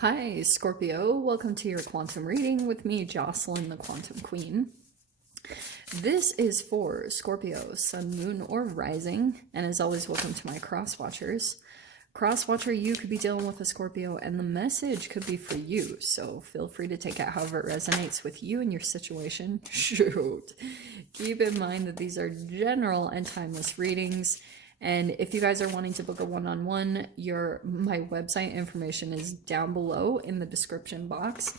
Hi, Scorpio. Welcome to your quantum reading with me, Jocelyn, the Quantum Queen. This is for Scorpio, Sun, Moon, or Rising, and as always, welcome to my cross watchers. Cross watcher, you could be dealing with a Scorpio, and the message could be for you, so feel free to take it however it resonates with you and your situation. Shoot. Keep in mind that these are general and timeless readings. And if you guys are wanting to book a one-on-one, my website information is down below in the description box.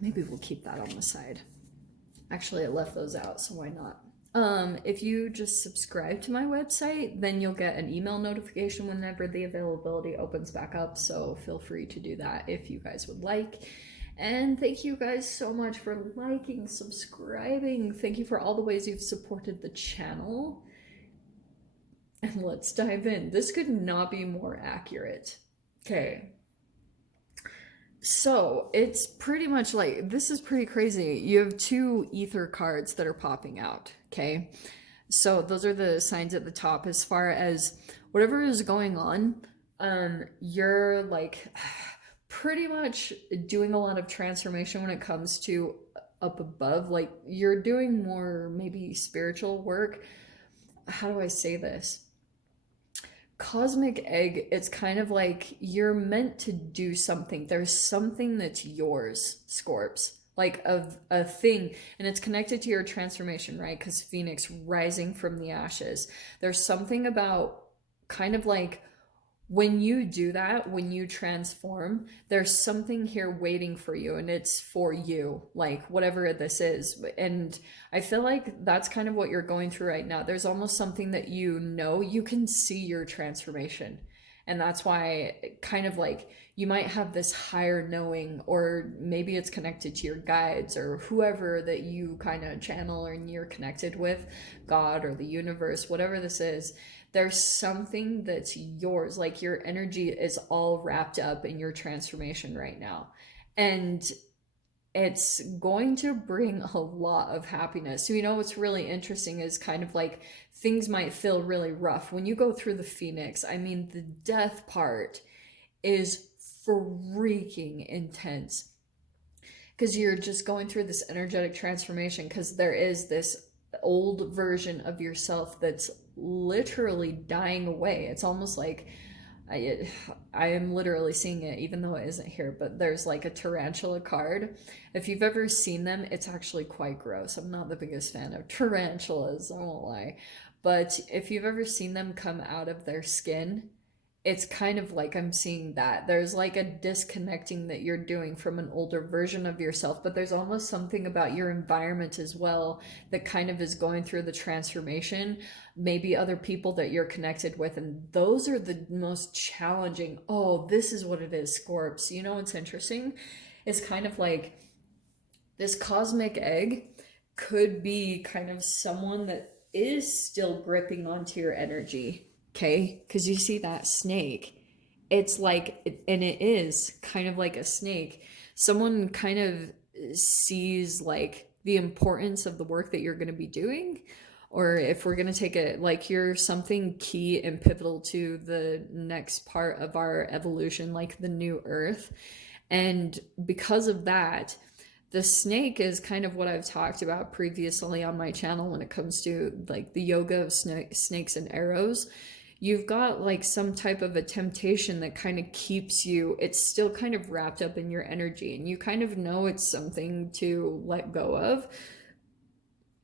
Maybe we'll keep that on the side. Actually, I left those out, so why not? If you just subscribe to my website, then you'll get an email notification whenever the availability opens back up. So feel free to do that if you guys would like. And thank you guys so much for liking, subscribing. Thank you for all the ways you've supported the channel. And let's dive in. This could not be more accurate. Okay. So it's pretty much like, this is pretty crazy. You have two ether cards that are popping out. Okay. So those are the signs at the top as far as whatever is going on. You're like pretty much doing a lot of transformation when it comes to up above. Like you're doing more maybe spiritual work. How do I say this? Cosmic egg, it's kind of like you're meant to do something. There's something that's yours, Scorps, like of a thing, and it's connected to your transformation, right? Because Phoenix rising from the ashes. There's something about kind of like when you do that, when you transform, there's something here waiting for you, and it's for you, like whatever this is. And I feel like that's kind of what you're going through right now. There's almost something that you can see your transformation. And that's why kind of like you might have this higher knowing, or maybe it's connected to your guides or whoever that you kind of channel or you're connected with, God or the universe, whatever this is. There's something that's yours, like your energy is all wrapped up in your transformation right now. And it's going to bring a lot of happiness. So, what's really interesting is kind of like things might feel really rough. When you go through the Phoenix, I mean, the death part is freaking intense because you're just going through this energetic transformation, because there is this old version of yourself that's literally dying away. It's almost like I am literally seeing it, even though it isn't here, but there's like a tarantula card. If you've ever seen them, it's actually quite gross. I'm not the biggest fan of tarantulas, I won't lie. But if you've ever seen them come out of their skin, it's kind of like I'm seeing that. There's like a disconnecting that you're doing from an older version of yourself, but there's almost something about your environment as well that kind of is going through the transformation. Maybe other people that you're connected with, and those are the most challenging. Oh, this is what it is, Scorps. What's interesting? It's kind of like this cosmic egg could be kind of someone that is still gripping onto your energy. Okay, because you see that snake, it's like, and it is kind of like a snake. Someone kind of sees like the importance of the work that you're going to be doing, or if we're going to take it like you're something key and pivotal to the next part of our evolution, like the new earth. And because of that, the snake is kind of what I've talked about previously on my channel when it comes to like the yoga of snakes and arrows. You've got like some type of a temptation that kind of keeps you, it's still kind of wrapped up in your energy, and you kind of know it's something to let go of,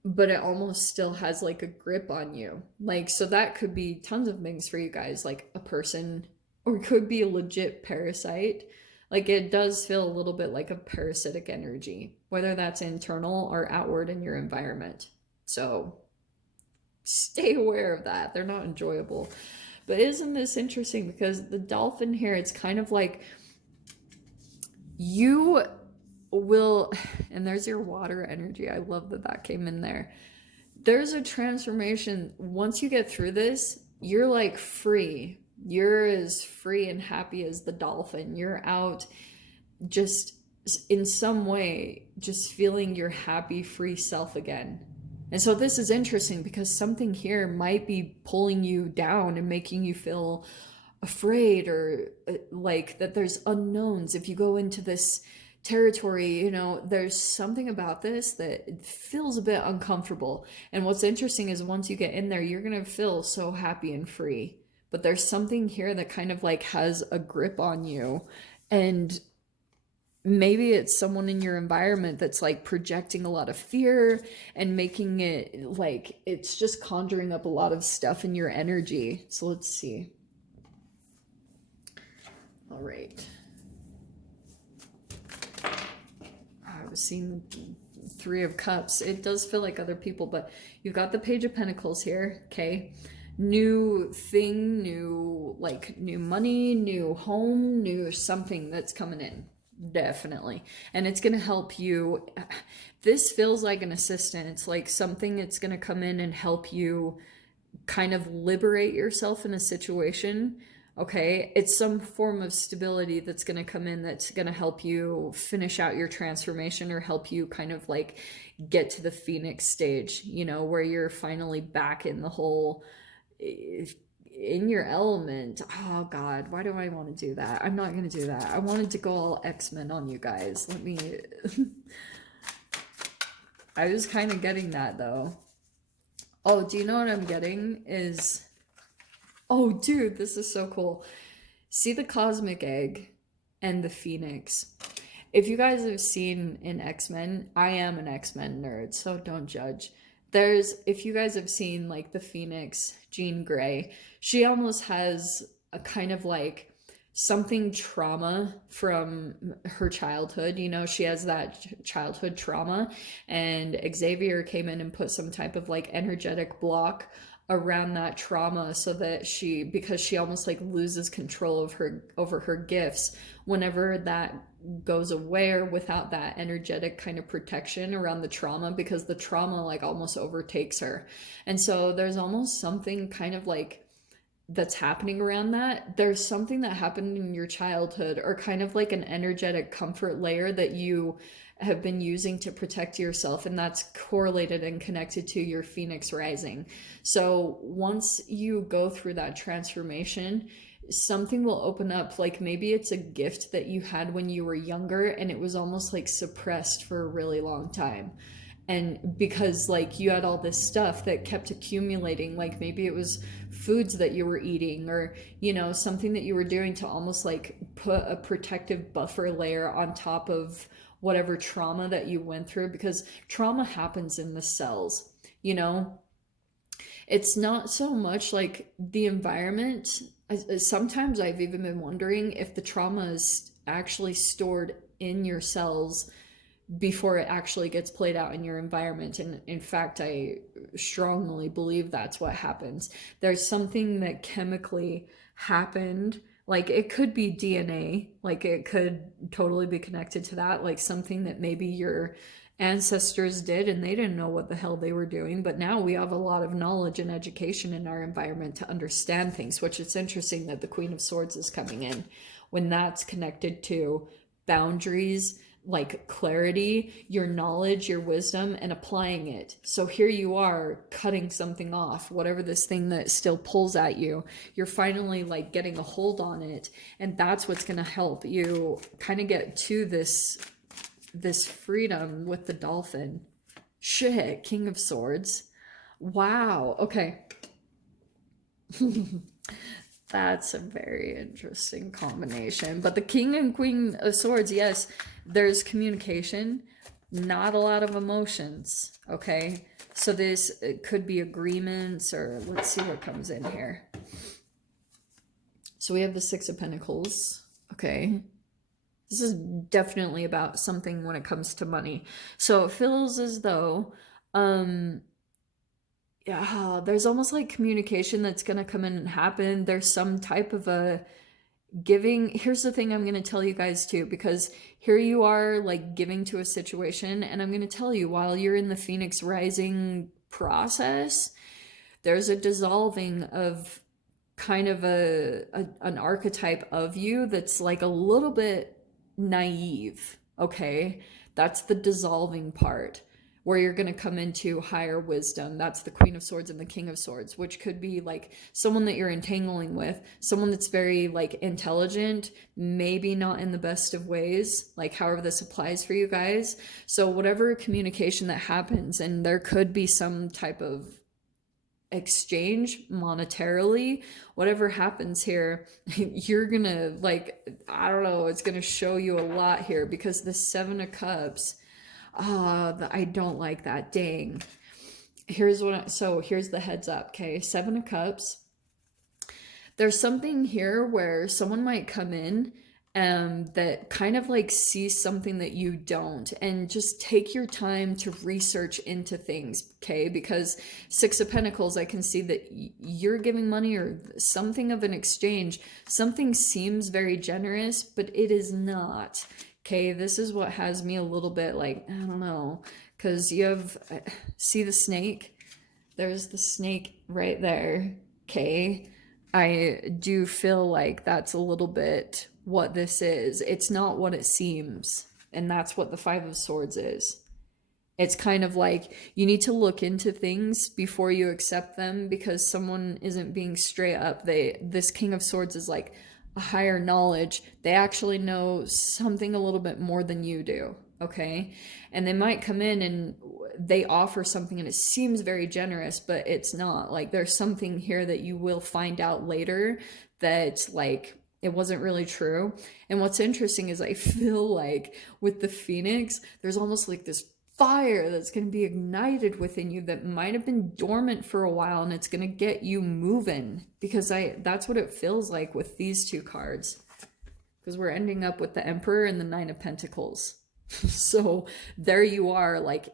but it almost still has like a grip on you. Like, so that could be tons of things for you guys, like a person, or it could be a legit parasite. Like it does feel a little bit like a parasitic energy, whether that's internal or outward in your environment. So stay aware of that. They're not enjoyable. But isn't this interesting? Because the dolphin here, it's kind of like you will, and there's your water energy. I love that that came in there. There's a transformation. Once you get through this, you're like free. You're as free and happy as the dolphin. You're out just in some way, just feeling your happy, free self again. And so this is interesting because something here might be pulling you down and making you feel afraid, or like that there's unknowns. If you go into this territory, you know, there's something about this that feels a bit uncomfortable. And what's interesting is once you get in there, you're going to feel so happy and free. But there's something here that kind of like has a grip on you. And maybe it's someone in your environment that's like projecting a lot of fear and making it like it's just conjuring up a lot of stuff in your energy. So let's see. All right. I was seeing the Three of Cups. It does feel like other people, but you've got the Page of Pentacles here, okay? New thing, new, like, new money, new home, new something that's coming in. Definitely. And it's going to help you. This feels like an assistant. It's like something that's going to come in and help you kind of liberate yourself in a situation. Okay, it's some form of stability that's going to come in that's going to help you finish out your transformation, or help you kind of like get to the Phoenix stage, you know, where you're finally back in the whole, in your element. Oh God, why do I want to do that? I'm not going to do that. I wanted to go all X-Men on you guys. Let me, I was kind of getting that though. Oh, do you know what I'm getting is, oh dude, this is so cool. See the cosmic egg and the phoenix. If you guys have seen in X-Men, I am an X-Men nerd, so don't judge. There's, if you guys have seen like the Phoenix, Jean Grey, she almost has a kind of like something trauma from her childhood. You know, she has that childhood trauma, and Xavier came in and put some type of like energetic block around that trauma, so that she, because she almost like loses control of her, over her gifts whenever that goes away, or without that energetic kind of protection around the trauma, because the trauma like almost overtakes her. And so there's almost something kind of like that's happening around that. There's something that happened in your childhood, or kind of like an energetic comfort layer that you have been using to protect yourself, and that's correlated and connected to your Phoenix rising. So once you go through that transformation, something will open up. Like maybe it's a gift that you had when you were younger and it was almost like suppressed for a really long time, and because like you had all this stuff that kept accumulating, like maybe it was foods that you were eating, or you know, something that you were doing to almost like put a protective buffer layer on top of whatever trauma that you went through, because trauma happens in the cells, you know. It's not so much like the environment. Sometimes I've even been wondering if the trauma is actually stored in your cells before it actually gets played out in your environment. And in fact, I strongly believe that's what happens. There's something that chemically happened. Like it could be DNA, like it could totally be connected to that, like something that maybe your ancestors did and they didn't know what the hell they were doing. But now we have a lot of knowledge and education in our environment to understand things, which it's interesting that the Queen of Swords is coming in when that's connected to boundaries, like clarity, your knowledge, your wisdom, and applying it. So here you are cutting something off, whatever this thing that still pulls at you, you're finally like getting a hold on it. And that's what's going to help you kind of get to this freedom with the dolphin. Shit, King of Swords. Wow. Okay. That's a very interesting combination. But the King and Queen of Swords, yes, there's communication, not a lot of emotions, okay? So this, it could be agreements, or let's see what comes in here. So we have the Six of Pentacles, okay? This is definitely about something when it comes to money. So it feels as though, yeah, there's almost like communication that's going to come in and happen. There's some type of a giving. Here's the thing I'm going to tell you guys too, because here you are like giving to a situation, and I'm going to tell you, while you're in the Phoenix rising process, there's a dissolving of kind of an archetype of you that's like a little bit naive, okay? That's the dissolving part, where you're going to come into higher wisdom. That's the Queen of Swords and the King of Swords, which could be like someone that you're entangling with, someone that's very like intelligent, maybe not in the best of ways, like however this applies for you guys. So whatever communication that happens, and there could be some type of exchange monetarily, whatever happens here, you're gonna like, I don't know, it's gonna show you a lot here, because the Seven of Cups, I don't like that, dang. Here's the heads up, okay? Seven of Cups, there's something here where someone might come in that kind of like sees something that you don't, and just take your time to research into things, okay? Because Six of Pentacles, I can see that you're giving money or something of an exchange. Something seems very generous, but it is not, okay? This is what has me a little bit like, I don't know, because you have, see the snake? There's the snake right there, okay? I do feel like that's a little bit what this is. It's not what it seems. And that's what the Five of Swords is. It's kind of like you need to look into things before you accept them, because someone isn't being straight up. This King of Swords is like a higher knowledge. They actually know something a little bit more than you do, okay? And they might come in and they offer something and it seems very generous, but it's not. Like there's something here that you will find out later that like it wasn't really true. And what's interesting is I feel like with the Phoenix, there's almost like this fire that's going to be ignited within you that might have been dormant for a while, and it's going to get you moving, because that's what it feels like with these two cards, because we're ending up with the Emperor and the Nine of Pentacles. So there you are. Like,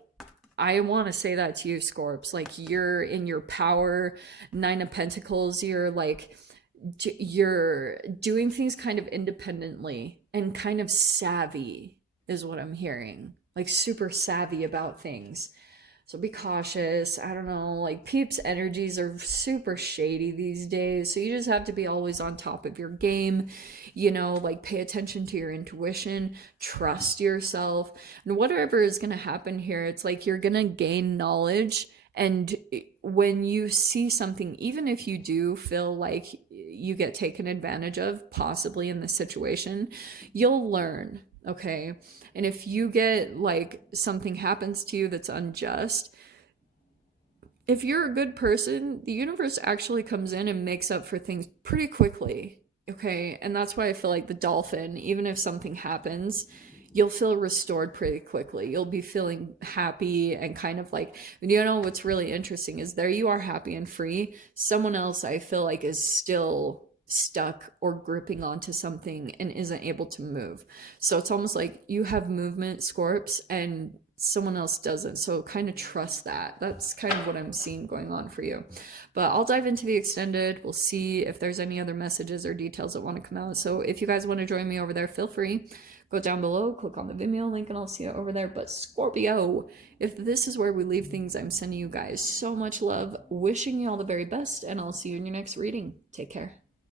I want to say that to you, Scorps, like you're in your power. Nine of Pentacles, you're like, you're doing things kind of independently and kind of savvy is what I'm hearing, like super savvy about things. So be cautious. I don't know, like peeps' energies are super shady these days. So you just have to be always on top of your game, you know, like pay attention to your intuition, trust yourself. And whatever is going to happen here, it's like you're going to gain knowledge. And when you see something, even if you do feel like you get taken advantage of, possibly in this situation, you'll learn. Okay. And if you get like something happens to you that's unjust, if you're a good person, the universe actually comes in and makes up for things pretty quickly. Okay. And that's why I feel like the dolphin, even if something happens, you'll feel restored pretty quickly. You'll be feeling happy and kind of like, you know, what's really interesting is there you are happy and free. Someone else I feel like is still stuck or gripping onto something and isn't able to move. So it's almost like you have movement, Scorps, and someone else doesn't. So kind of trust that. That's kind of what I'm seeing going on for you. But I'll dive into the extended. We'll see if there's any other messages or details that want to come out. So if you guys want to join me over there, feel free. Go down below, click on the Vimeo link, and I'll see you over there. But Scorpio, if this is where we leave things, I'm sending you guys so much love, wishing you all the very best, and I'll see you in your next reading. Take care.